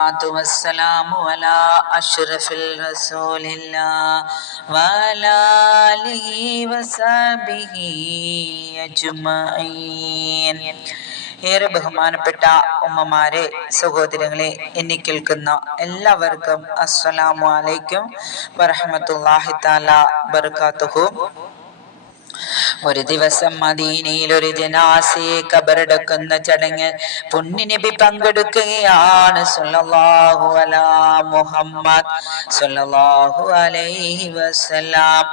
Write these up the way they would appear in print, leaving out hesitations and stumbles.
والسلام على أشرف الرسول الله وعلى آله وصحبه أجمعين. ഏറെ ബഹുമാനപ്പെട്ട ഉമ്മമാരെ, സഹോദരങ്ങളെ, എന്നെ കേൾക്കുന്ന എല്ലാവർക്കും അസ്സലാമു അലൈക്കും വറഹ്മത്തുള്ളാഹി തആല ബറകാതുഹു. ഒരു ദിവസം മദീനയിൽ ഒരു ജനാസയെ ഖബറടക്കുന്ന ചടങ്ങിൽ പുണ്യനബി പങ്കെടുക്കുകയാണ്. സല്ലല്ലാഹു അലാ മുഹമ്മദ് സല്ലല്ലാഹു അലൈഹി വസല്ലം.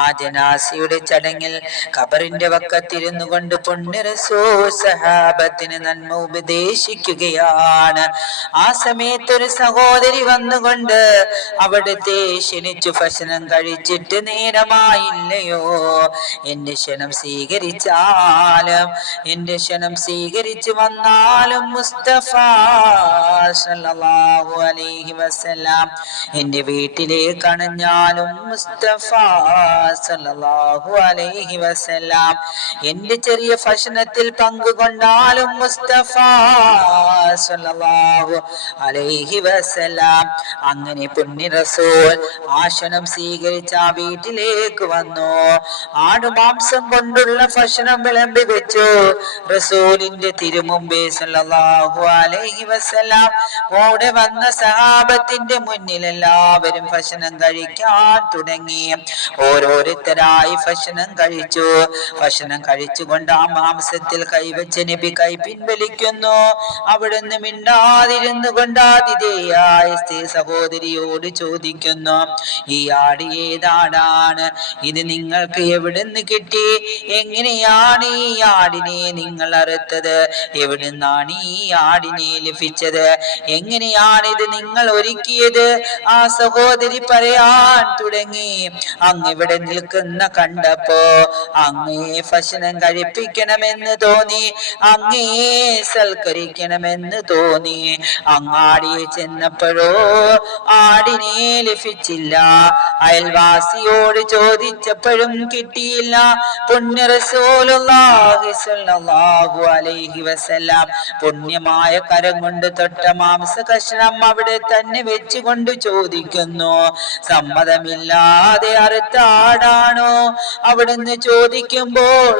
ആ ജനാസയുടെ ചടങ്ങിൽ ഖബറിന്റെ വക്കത്തിരുന്നു കൊണ്ട് പുണ്യ റസൂൽ സഹാബത്തിന് നന്മ ഉപദേശിക്കുകയാണ്. ആ സമയത്ത് ഒരു സഹോദരി വന്നുകൊണ്ട് അവിടുത്തെ ക്ഷണിച്ചു, ഭക്ഷണം കഴിച്ചിട്ട് നേരമായില്ലയോ, എന്റെ ക്ഷണം സ്വീകരിച്ചാലും എന്റെ ക്ഷണം സ്വീകരിച്ചു വന്നാലും മുസ്തഫ സല്ലല്ലാഹു അലൈഹി വസല്ലം എന്റെ വീട്ടിലേക്ക് അണഞ്ഞാലും മുസ്തഫ സല്ലല്ലാഹു അലൈഹി വസല്ലം എന്റെ ചെറിയ ഭക്ഷണത്തിൽ പങ്കുകൊണ്ടാലും മുസ്തഫ സല്ലല്ലാഹു അലൈഹി വസല്ലം. അങ്ങനെ പുണ്യ റസൂൽ ആ ക്ഷണം സ്വീകരിച്ച ആ വീട്ടിലേക്ക് വന്നു. ആടുമാംസം കൊണ്ടുള്ള ഭക്ഷണം വിളമ്പി വെച്ചു. റസൂലിന്റെ തിരുമുമ്പേ സല്ലല്ലാഹു അലൈഹി വസല്ലം കൂടെ വന്ന സഹാബത്തിന്റെ മുന്നിൽ എല്ലാവരും ഭക്ഷണം കഴിക്കാൻ തുടങ്ങി. ഓരോരുത്തരായി ഭക്ഷണം കഴിച്ചു. ഭക്ഷണം കഴിച്ചുകൊണ്ട് ആ മാംസത്തിൽ കൈവച്ച നബി കൈ പിൻവലിക്കുന്നു. അവിടുന്ന് മിണ്ടാതിരുന്നു കൊണ്ട് ആതിഥേയായ സ്ത്രീ സഹോദരിയോട് ചോദിക്കുന്നു, ഈ ആട് ഏതാടാണ്? ഇത് നിങ്ങൾക്ക് എവിടുന്ന് കിട്ടി? എങ്ങനെയാണ് ഈ ആടിനെ നിങ്ങൾ അറുത്തത്? എവിടുന്നാണ് ഈ ആടിനെ ലഭിച്ചത്? എങ്ങനെയാണ് ഇത് നിങ്ങൾ ഒരുക്കിയത്? ആ സഹോദരി പറയാൻ തുടങ്ങി, അങ്ങിവിടെ നിൽക്കുന്ന കണ്ടപ്പോ അങ്ങേ ഭക്ഷണം കഴിപ്പിക്കണമെന്ന് തോന്നി, അങ്ങേ സൽക്കരിക്കണമെന്ന് തോന്നി. അങ്ങാടിയിൽ ചെന്നപ്പോഴോ ആടിനെ ലഭിച്ചില്ല. അയൽവാസിയോട് ചോദിച്ചപ്പോഴും കിട്ടിയില്ല. പുണ്യ റസൂലുള്ളാഹി സ്വല്ലല്ലാഹു അലൈഹി വസല്ലം പുണ്യമായ കരം കൊണ്ട് തൊട്ട മാംസ കഷ്ണം അവിടെ തന്നെ വെച്ചുകൊണ്ട് ചോദിക്കുന്നു, സമ്മതമില്ലാതെ അറുത്ത ആടാണോ? അവിടുന്ന് ചോദിക്കുമ്പോൾ